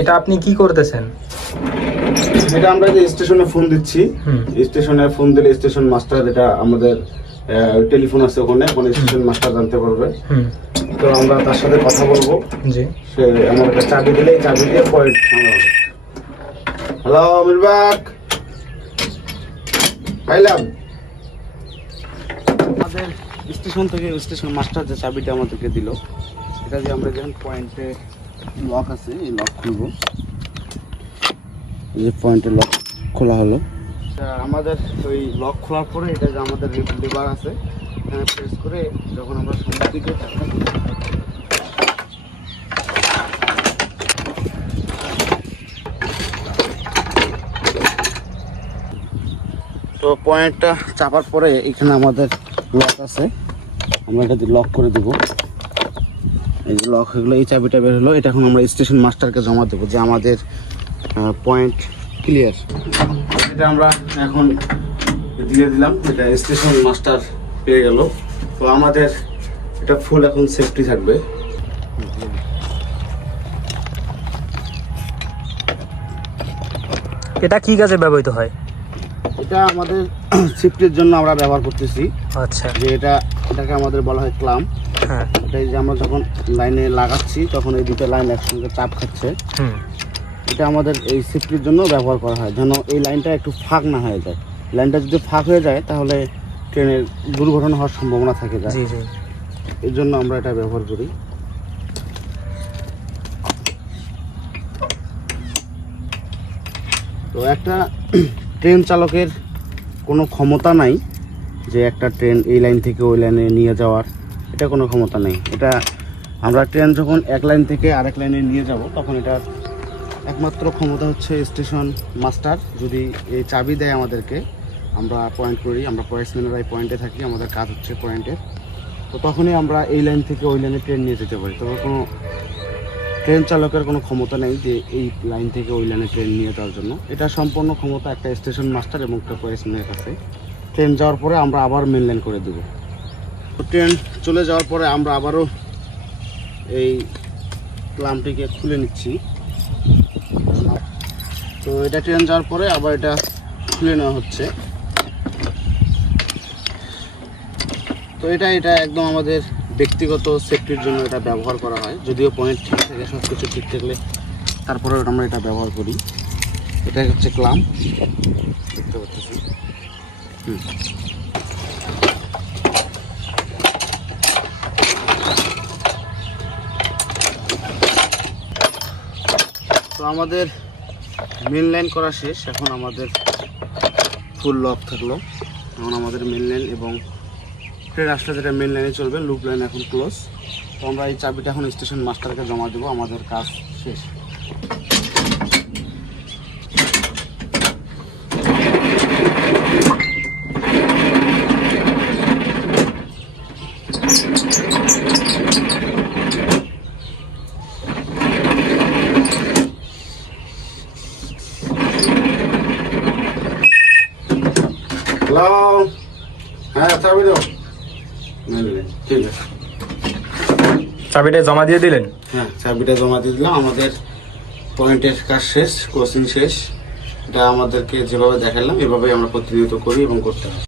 এটা আপনি কি করতেছেন? এটা আমরা যে স্টেশনে ফোন দিচ্ছি, স্টেশনে ফোন দিলে স্টেশন মাস্টার, এটা আমাদের টেলিফোন আছে ওখানে স্টেশন মাস্টার জানতে পারবে। তো আমরা তার সাথে কথা বলবো। জি, সে আমার একটা চাবি দিলে চাবি দিয়ে পয়েন্ট। হ্যালো মিরবাক, পাইলাম। আমাদের স্টেশন থেকে স্টেশন মাস্টার যে চাবিটা আমাদেরকে দিল, এটা যে আমরা যখন পয়েন্টে লক আছে এই লক খুলবো, এই যে পয়েন্টে লক খোলা হলো। আমাদের ওই লক খোলার পরে এটা যে আমাদের লিভার আছে, এখানে প্রেস করে যখন আমরা সামনের দিকে তো পয়েন্টটা চাপার পরে এখানে আমাদের লক আছে, আমরা এটা লক করে দেবো। এই যে লক হয়ে গেলো, এই চাবিটা বের হলো। এটা এখন আমরা স্টেশন মাস্টারকে জমা দেবো যে আমাদের পয়েন্ট ক্লিয়ার। এটা আমরা এখন দিয়ে দিলাম, এটা স্টেশন মাস্টার পেয়ে গেল। তো আমাদের এটা ফুল এখন সেফটি থাকবে। এটা কি কাজে ব্যবহৃত হয়? এটা আমাদের সেফটির জন্য আমরা ব্যবহার করতেছি। আচ্ছা, যে এটাকে আমাদের বলা হয় ক্লাম। হ্যাঁ, এটা যে আমরা যখন লাইনে লাগাচ্ছি তখন এই দুটো লাইন একসঙ্গে চাপ খাচ্ছে। এটা আমাদের এই সেফটির জন্য ব্যবহার করা হয়, যেন এই লাইনটা একটু ফাঁক না হয়ে যায়। লাইনটা যদি ফাঁক হয়ে যায় তাহলে ট্রেনের দুর্ঘটনা হওয়ার সম্ভাবনা থাকে যায়। জি জি। এর জন্য আমরা এটা ব্যবহার করি। তো একটা ট্রেন চালকের কোনো ক্ষমতা নাই যে একটা ট্রেন এই লাইন থেকে ওই লাইনে নিয়ে যাওয়ার, এটা কোনো ক্ষমতা নেই। এটা আমরা ট্রেন যখন এক লাইন থেকে আরেক লাইনে নিয়ে যাব তখন এটার একমাত্র ক্ষমতা হচ্ছে স্টেশন মাস্টার যদি এই চাবি দেয় আমাদেরকে, আমরা পয়েন্ট করি, আমরা পয়েন্টসম্যানেরা এই পয়েন্টে থাকি, আমাদের কাজ হচ্ছে পয়েন্টের। তো তখনই আমরা এই লাইন থেকে ওই লাইনে ট্রেন নিয়ে যেতে পারি। তবে কোনো ট্রেন চালকের কোনো ক্ষমতা নেই যে এই লাইন থেকে ওই লাইনে ট্রেন নিয়ে যাওয়ার জন্য। এটা সম্পূর্ণ ক্ষমতা একটা স্টেশন মাস্টার এবং একটা পয়েন্টসম্যানের কাছে। ট্রেন যাওয়ার পরে আমরা আবার মেন লাইন করে দেবো। ট্রেন চলে যাওয়ার পরে আমরা আবারও এই ক্লামটিকে খুলে নিচ্ছি। তো এটা ট্রেন যাওয়ার পরে আবার এটা খুলে নেওয়া হচ্ছে। তো এটা একদম আমাদের ব্যক্তিগত সেফটির জন্য এটা ব্যবহার করা হয়। যদিও পয়েন্ট ঠিক থাকে, সব কিছু ঠিক থাকলে তারপরে আমরা এটা ব্যবহার করি। এটা হচ্ছে ক্লাম, দেখতে পাচ্ছি। তো আমাদের মেন লাইন করা শেষ। এখন আমাদের ফুল লক থাকলো। এখন আমাদের মেন লাইন এবং ট্রেন আসলে যেটা মেন লাইনে চলবে, লুপ লাইন এখন ক্লোজ। তো আমরা এই চাবিটা এখন স্টেশন মাস্টারকে জমা দেবো, আমাদের কাজ শেষ। হ্যালো, হ্যাঁ চাবি দাও। ঠিক আছে, চাবিটা জমা দিয়ে দিলেন? হ্যাঁ চাবিটা জমা দিয়ে দিলাম। আমাদের পয়েন্টের কাজ শেষ, ক্রসিং শেষ। এটা আমাদেরকে যেভাবে দেখালাম এভাবেই আমরা প্রতিনিয়ত করি এবং করতে হয়।